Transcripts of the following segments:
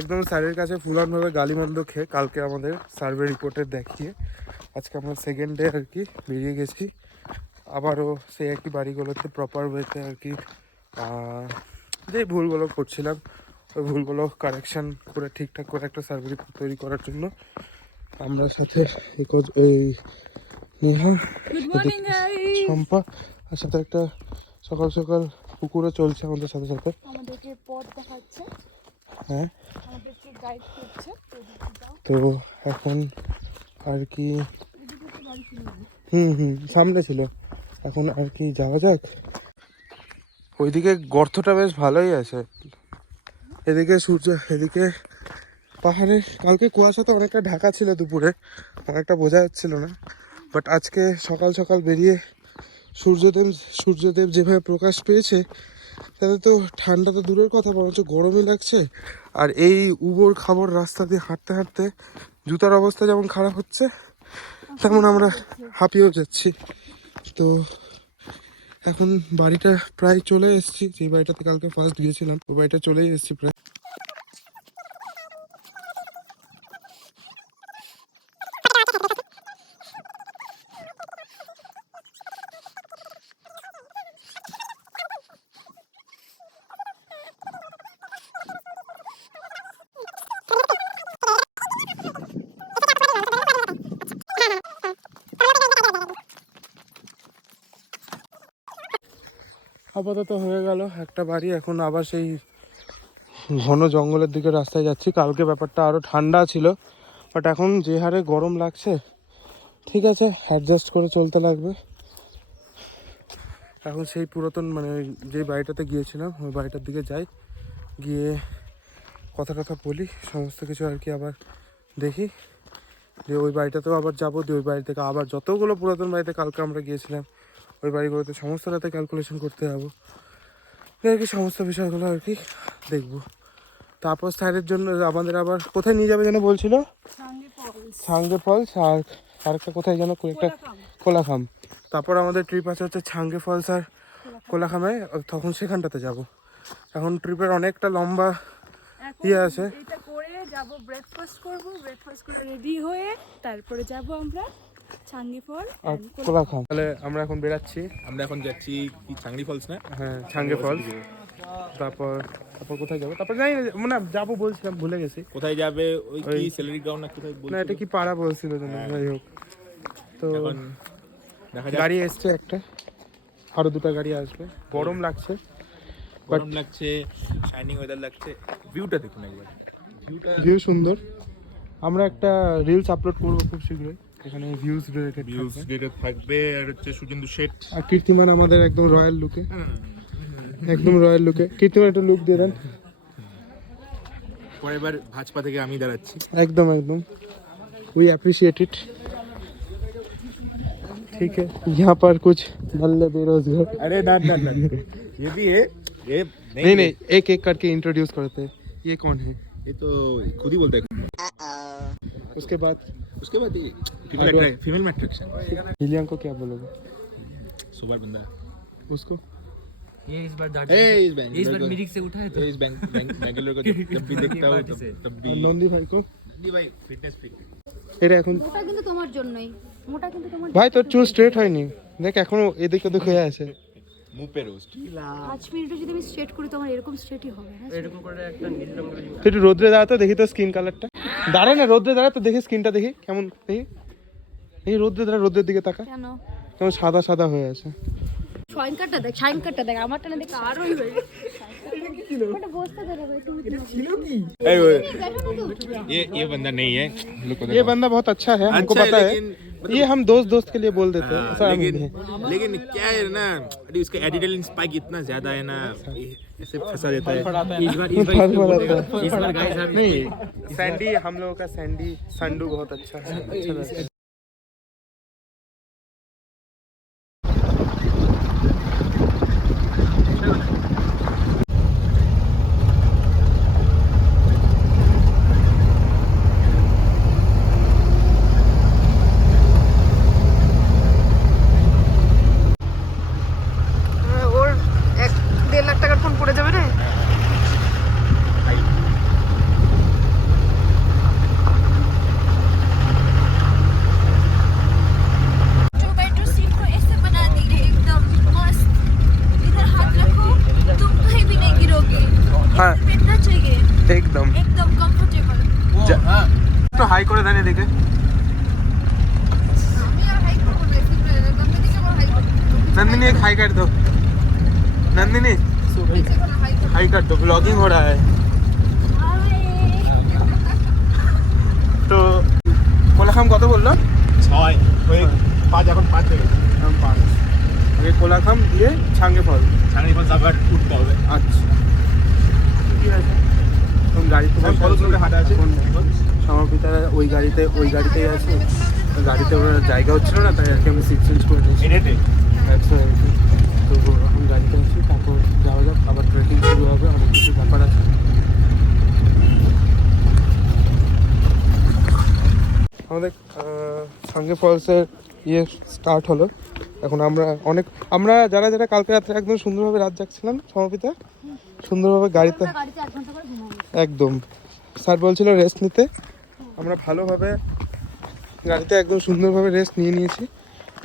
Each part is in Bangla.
একদম স্যারের কাছে ফুলনভাবে গালিমন্দ খেয়ে কালকে আমাদের সার্ভে রিপোর্টে দেখিয়ে আজকে আমরা সেকেন্ড ডে আর কি বেরিয়ে গেছি। আবারও সেই একই বাড়িগুলোতে প্রপার ওয়েতে আর কি যে ভুলগুলো করছিলাম ওই ভুলগুলো কারেকশান করে ঠিকঠাক করে একটা সার্ভে রিপোর্ট তৈরি করার জন্য আমরা সাথে এই নেহা, শম্পা আর সাথে একটা সকাল সকাল পুকুরে চলছে আমাদের সাথে সাথে আমাদেরকে পথ দেখাচ্ছে। হ্যাঁ, আমাদেরকে গাইড করছে। তো এখন আর কি সামনে ছিল, এখন আর কি যাওয়া যাক। ওইদিকে গর্তটা বেশ ভালোই আছে, এদিকে সূর্য, এদিকে পাহাড়ে কালকে কুয়াশা তো অনেকটা ঢাকা ছিল, দুপুরে অনেকটা বোঝা যাচ্ছিল না, বাট আজকে সকাল সকাল বেরিয়ে সূর্যদেব যেভাবে প্রকাশ পেয়েছে তাতে তো ঠান্ডা তো দূরের কথা, বরঞ্চ গরমই লাগছে। আর এই উবড় খাবড় রাস্তা দিয়ে হাঁটতে হাঁটতে জুতার অবস্থা যেমন খারাপ হচ্ছে তেমন আমরা হাঁপিয়েও যাচ্ছি। তো এখন বাড়িটা প্রায় চলে এসেছি, যে বাড়িটাতে কালকে ফার্স্ট গিয়েছিলাম ওই বাড়িটা চলেই এসেছি প্রায়। আপাতত হয়ে গেল একটা বাড়ি, এখন আবার সেই ঘন জঙ্গলের দিকে রাস্তায় যাচ্ছি। কালকে ব্যাপারটা আরও ঠান্ডা ছিল, বাট এখন যে হারে গরম লাগছে, ঠিক আছে অ্যাডজাস্ট করে চলতে লাগবে। এখন সেই পুরাতন মানে যে বাড়িটাতে গিয়েছিলাম ওই বাড়িটার দিকে যাই, গিয়ে কথা টথা বলি সমস্ত কিছু আর কি, আবার দেখি যে ওই বাড়িটাতেও আবার যাবো, দিয়ে ওই বাড়ি থেকে আবার যতগুলো পুরাতন বাড়িতে কালকে আমরা গিয়েছিলাম ওই বাড়িগুলোতে সমস্ত রাতে ক্যালকুলেশন করতে যাবো, আর কি সমস্ত বিষয়গুলো আর কি দেখবো। তারপর স্যারের জন্য আমাদের আবার কোথায় নিয়ে যাবে যেন বলছিল, ছাঙ্গে ফলস, আর আরেকটা কোথায় যেন একটা কোলাখাম। তারপর আমাদের ট্রিপ আছে হচ্ছে ছাঙ্গে ফলস আর কোলাখামে, তখন সেখানটাতে যাব। এখন ট্রিপের অনেকটা লম্বা ইয়ে আছে। এটা করে যাব, ব্রেকফাস্ট করব, ব্রেকফাস্ট করে রেডি হয়ে তারপরে যাব আমরা ছাঙ্গি ফল আর কোলাখাম। তাহলে আমরা এখন বেরাচ্ছি, আমরা এখন যাচ্ছি কি চাংড়ি ফলস না? হ্যাঁ ছাঙ্গে ফলস। তারপর কোথায় যাবো, তারপর জানি না, মানে যাবো বলছিলাম ভুলে গেছি কোথায় যাবে, ওই কি স্যালারি গ্রাউন্ড না কোথায় না, এটা কি পাড়া বলছিল যেন, যাই হোক। তো গাড়ি এসছে একটা, আরো দুটো গাড়ি আসবে। গরম লাগছে, গরম লাগছে, শাইনিং ওয়েদার লাগছে, ভিউটা দেখুন একবার, ভিউ সুন্দর। আমরা একটা রিলস আপলোড করবো খুব শীঘ্রই, এখানে ভিউজ রিলেটেড থাকবে। আর হচ্ছে সুজেন্দু শেঠ আর কীর্তিমান আমাদের একদম রয়্যাল লুকে, একদম রয়্যাল লুকে। কীর্তিমান একটু লুক দিয়ে দেন। পরের বার ভাজপা থেকে আমি দাঁড়াচ্ছি। একদম একদম, উই অ্যাप्रिशिएट इट। ठीक है, यहाँ पर कुछ नल्ले बेरोजगार, अरे ना ना ना, ये भी है, ये नहीं एक एक करके इंट्रोड्यूस करते हैं। ये कौन है? ये तो खुद ही बोलता है। उसके बाद ये फीमेल में अट्रैक्शन। हिलियन को क्या बोलोगे? सुपर बंदा उसको ये इस बार इस बार मिरिक से उठा है तो इस बैंगलोर को जब भी देखता हूँ तब भी नंदी भाई को, नंदी भाई फिटनेस फ्रीक। এর এখন মোটা কিন্তু তোমার জন্যই, মোটা কিন্তু তোমার ভাই তোর চুল স্ট্রেট হয়নি, দেখ এখনো এদিকে ওদিক হয়ে আছে। मुंह पे रोस्ट 5 মিনিটে যদি আমি স্ট্রেট করি তোমার এরকম স্ট্রেটই হবে না। এরকম করে একটা নীল রঙের তুই একটু রোদ্রে দাঁড়া তো দেখি তো স্কিন কালারটা, দাঁড়ায় না রোদ্রে দাঁড়া তো দেখি স্কিনটা দেখি কেমন, দেখি এই রোদ্রে দাঁড়া, রোদ্রের দিকে তাকা, কেন কেমন সাদা সাদা হয়ে আছে। শাইনকারটা দেখ আমারটা না দেখে আরোই হয়ে এটা বসতে দে ভাই, তুমি ये बंदा नहीं है, ये बंदा बहुत अच्छा है, हमको पता है, ये हम दोस्त के लिए बोल देते हैं, ऐसा नहीं है। लेकिन क्या है ना, अरे उसका एडिड्रेनलिन स्पाइक इतना ज्यादा है ना, ऐसे फंसा देता है। इस बार गाइस आप नहीं, सैंडी हम लोगों का संडू बहुत अच्छा है, अच्छा लगता है। ওর 1.5 লাখ টাকার ফোন পড়ে যাবে রে। একটু হাই করে দেন এদিকে। नंदिनी एक हाई कर दो। नंदिनी हाई कर दो, ब्लॉगिंग हो रहा है। তো কোলাখাম কত বললো? 6 হয়ে 5 এখন 5 হয়ে গেছে। 5 আগে কোলাখাম দিয়ে ছাঙ্গে ফল। ছাঙ্গে ফল যাবার উঠতে হবে। আচ্ছা ঠিক আছে। এখন গাড়িতে কত কিলোমিটার হাঁটা আছে? সমাপিতারা ওই গাড়িতেই আছে। গাড়িতে ওরা জায়গা হচ্ছিল না, তাই আর কি আমি সিট চেঞ্জ করে নিয়েছি। মিনিটে তো এখন গাড়িতে আছি, তারপর যাওয়া যাক, আবার ট্রেকিং শুরু হবে, অনেক কিছু ব্যাপার আছে। আমাদের সাঙ্গে ফলসের স্টার্ট হলো। এখন আমরা যারা কালকে রাত্রে একদম সুন্দরভাবে রাত জাগছিলাম সমাপিতা, সুন্দরভাবে গাড়িতে একদম স্যার বলছিল রেস্ট নিতে, আমরা ভালোভাবে গাড়িতে একদম সুন্দরভাবে রেস্ট নিয়েছি।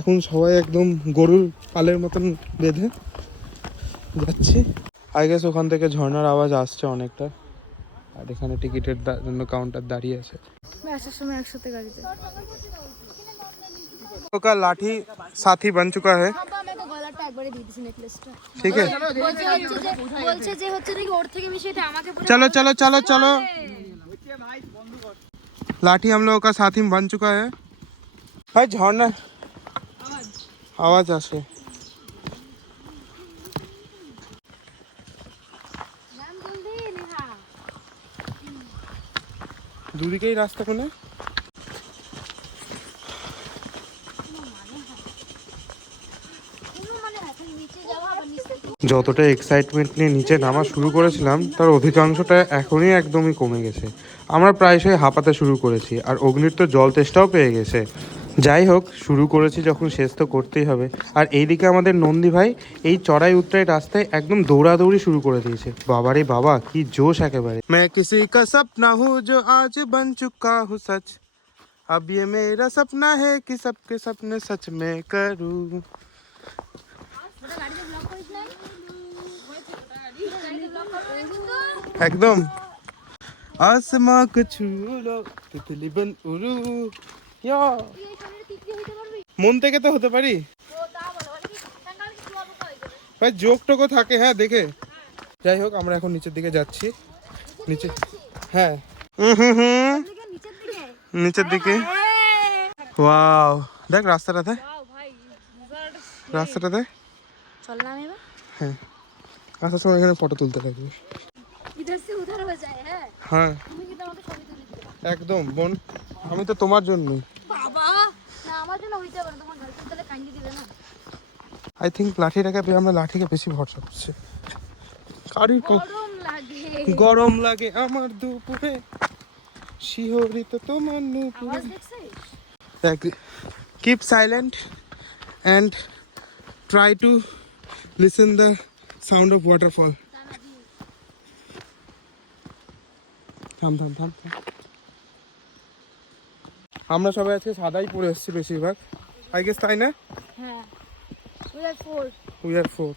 এখন সবাই একদম গরুর পালের মতন বেঁধে যাচ্ছি। আই গেস ওখান থেকে ঝর্ণার আওয়াজ আসছে অনেকটা, আর এখানে টিকিটের জন্য কাউন্টার দাঁড়িয়ে আছে। আসার সময় একসাথে গাড়িতে का लाठी साथी बन चुका है। গলাটা একবারে দিয়ে দিছি নেকলেসটা। ठीक है, বলছে যে হচ্ছে নাকি ওর থেকে বেশি এটা আমাকে পুরো चलो चलो चलो चलो। लाठी हम लोगों का साथी बन चुका है। भाई झरना आवाज আসে। নাম জলদি নেহা। দুদিকেই রাস্তা কোনে। যতটা এক্সাইটমেন্ট নিয়ে নিচে নামা শুরু করেছিলাম তার অধিকাংশটা এখনই একদমই কমে গেছে। আমরা প্রায়শই হাঁপাতে শুরু করেছি, আর অগ্নির তো জল তেষ্টাও পেয়ে গেছে। যাই হোক, শুরু করেছি যখন শেষ তো করতেই হবে। আর এইদিকে আমাদের নন্দী ভাই এই চড়াই উতরাই রাস্তায় একদম দৌড়াদৌড়ি শুরু করে দিয়েছে। বাবারে বাবা, কি জোশ একেবারে। मैं किसी का सपना हूँ जो आज बन चुका हूँ सच, अब ये मेरा सपना है कि सबके सपने सच में करूँ। একদম आसमां को छू लो तितली बन उड़ू। ইয়া, মন থেকে তো হতে পারি ভাই, জোক টোকও থাকে। হ্যাঁ দেখে। যাই হোক, আমরা এখন নিচের দিকে যাচ্ছি। নিচে, হ্যাঁ নিচের দিকে। ওয়াও, দেখ রাস্তাটাতে, রাস্তাটাতে। চললাম এবার। হ্যাঁ, আসার সময় এখানে ফটো তুলতে থাকবে। इधर से उधर हो जाए है। হ্যাঁ তুমি কি আমাকে ছবি তুলে দিতে? একদম বোন, আমি তো তোমার জন্যই। বাবা না, আমার জন্য হইতে পারে, তোমার গার্লফ্রেন্ড তাহলে কান্দি দিবে না। আই থিঙ্ক লাঠিটাকে আমরা লাঠিকে বেশি ভরসা করছি। গরম লাগে। গরম লাগে আমার দুপুরে, শিহরিত তোমার নুপুরে। আওয়াজ দেখছিস? Keep silent and try to listen the sound of waterfall. থাম থাম থাম থাম। আমরা সবাই আজকে সাদাই পরে এসেছি বেশিরভাগ, আই গেস, তাই না? হ্যাঁ, we are four. We are 4।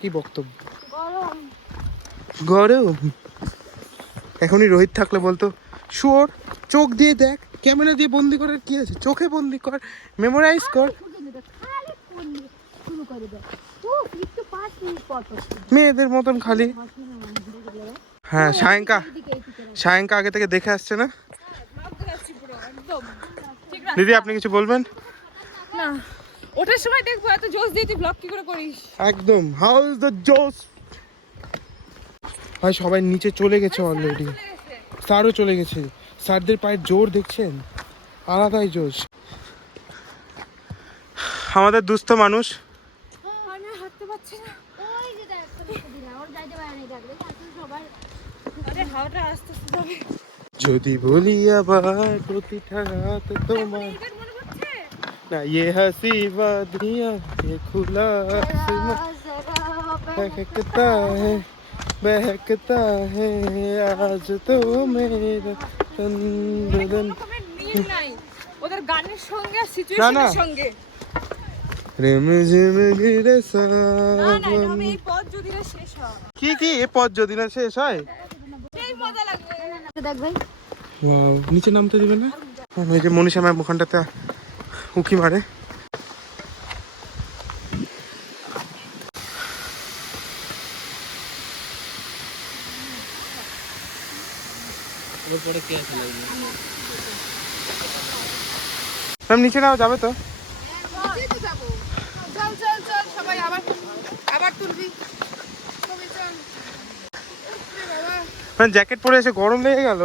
কি বক্তব্য? গরম। গরম। এখনই রোহিত থাকলে বলতো শুয়োর চোখ দিয়ে দেখ, ক্যামেরা দিয়ে বন্দি করে কি আছে, চোখে বন্দি কর, মেমোরাইজ কর। খালি ফোন নিয়ে শুরু করে দেয়। ও একটু 5 মিনিট পর পর। মেয়েদের মতন খালি। হ্যাঁ, সায়ঙ্কা আগে থেকে দেখে আসছে না। দিদি, আপনি কিছু বলবেন? না, ওঠার সময় দেখবো এত জোশ দিয়ে তুই ব্লগ কি করে করিস। একদম, হাউ ইজ দ্য জোস। ভাই সবাই নিচে চলে গেছে অলরেডি, স্যারও চলে গেছে। স্যারদের পায়ের জোর দেখছেন, আলাদাই জোশ। আমাদের দুস্থ মানুষ আমি হাঁটতে পারছি না। ওই যে দেখ, দিনা ওর যাইতে পারে না দেখলে আসলে সবাই। আরে হাওয়াটা আস্তে আস্তে যাবে। যদি বলি আবার প্রতিটা রাত তোমার, টিকিট মনে পড়ছে? না ये हंसी वादियां ये खुला आसमां बहकता है आज तो मेरा तन बदन। মিল নাই ওদের গানের সঙ্গে আর না, না। সিচুয়েশনের সঙ্গে। রেম ঝিম গিরে না না, এটা হবে এই পথ যদি না শেষ হয়। কি এ পথ যদি না শেষ হয়। সেই মজা লাগবে। দেখ ভাই, Wow, নিচে নামতে দেবে না? এই যে মনীষা ম্যাম ওখানটাতে উঁকি মারে। ম্যাম নিচে নাও, যাবে তো? চল চল চল সবাই আবার আবার তুলবি ছবি চল বাবা ম্যাম জ্যাকেট পরে এসে গরম লেগে গেল।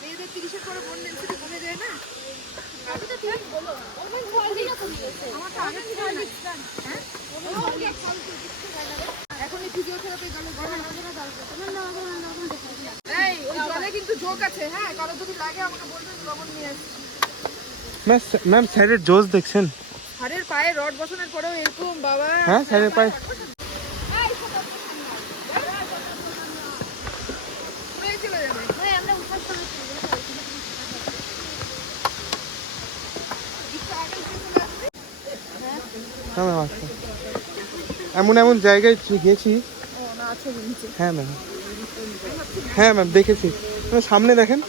মেয়েদের 30-এর পরে বোন ডেন্সিটি কমে যায় না? আমি তো ঠিক বলো আমার তো আগে থেকে হ্যাঁ এখনই ফিজিওথেরাপি গেলে এই ওই জলে কিন্তু জোক আছে, হ্যাঁ কারো যদি লাগে আমাকে বলবেন, লবণ নিয়ে আসছি। ম্যাম স্যারের জোস দেখছেন? হাড়ের পায়ে রড বসানোর পরেও এরকম বাবা। হ্যাঁ স্যারের পায়ে পুরোই চলে যাবে। হ্যাঁ ম্যাম আচ্ছা। এমন এমন জায়গায় গেছি। হ্যাঁ ম্যাম, হ্যাঁ ম্যাম দেখেছি। সামনে দেখেন,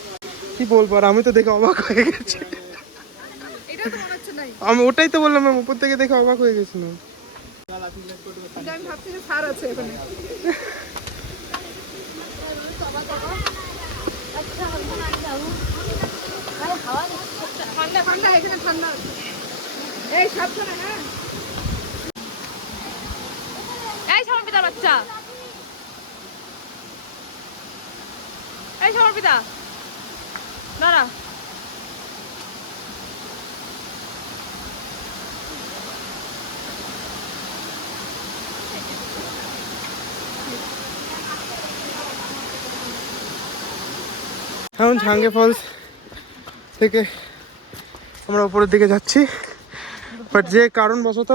কি বলবো আর, আমি তো দেখে অবাক হয়ে গেছি। এটা তো মনে হচ্ছে নাই, আমি ওটাই তো বললাম ম্যাম, উপর থেকে দেখে অবাক হয়ে গেছিলাম। কিন্তু আমি ভাবছি যে সার আছে এখানে। ঠান্ডা ঠান্ডা এখানে ঠান্ডা আছে। এই সাবধানে হ্যাঁ। এই সমর্পিতা বাচ্চা, এই সমর্পিতা দাঁড়া। এখন ঝাঙ্গে ফলস থেকে আমরা উপরের দিকে যাচ্ছি, বাট যে কারণবশত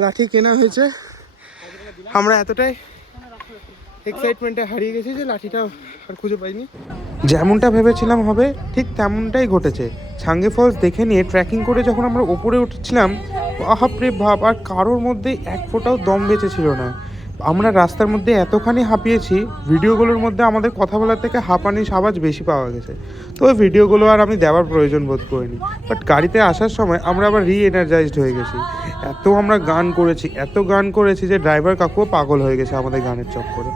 লাঠি কেনা হয়েছে, আমরা এতটাই এক্সাইটমেন্টে হারিয়ে গেছি যে লাঠিটা আর খুঁজে পাইনি। যেমনটা ভেবেছিলাম হবে ঠিক তেমনটাই ঘটেছে। ছাঙ্গে ফলস দেখে নিয়ে ট্রেকিং করে যখন আমরা ওপরে উঠছিলাম, বাপরে বাপ, আর কারোর মধ্যে এক ফোঁটাও দম বেঁচে ছিল না। আমরা রাস্তার মধ্যে এতখানি হাঁপিয়েছি, ভিডিওগুলোর মধ্যে আমাদের কথা বলার থেকে হাঁপানির আওয়াজ বেশি পাওয়া গেছে। তো ওই ভিডিওগুলো আর আমি দেওয়ার প্রয়োজন বোধ করিনি। বাট গাড়িতে আসার সময় আমরা আবার রি-এনার্জাইজড হয়ে গেছি। এত আমরা গান করেছি, এত গান করেছি যে ড্রাইভার কাকুও পাগল হয়ে গেছে আমাদের গানের চক্করে।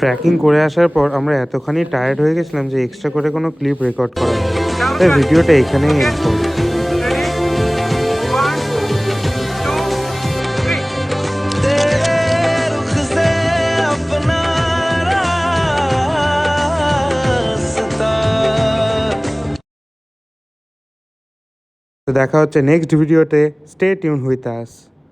ট্রেকিং করে আসার পর আমরা এতখানি টায়ার্ড হয়ে গেছিলাম যে এক্সট্রা করে কোনো ক্লিপ রেকর্ড করা হয়নি। তাই ভিডিওটা এখানেই এন্ড করব। তো দেখা হচ্ছে নেক্সট ভিডিওতে। Stay tune with us.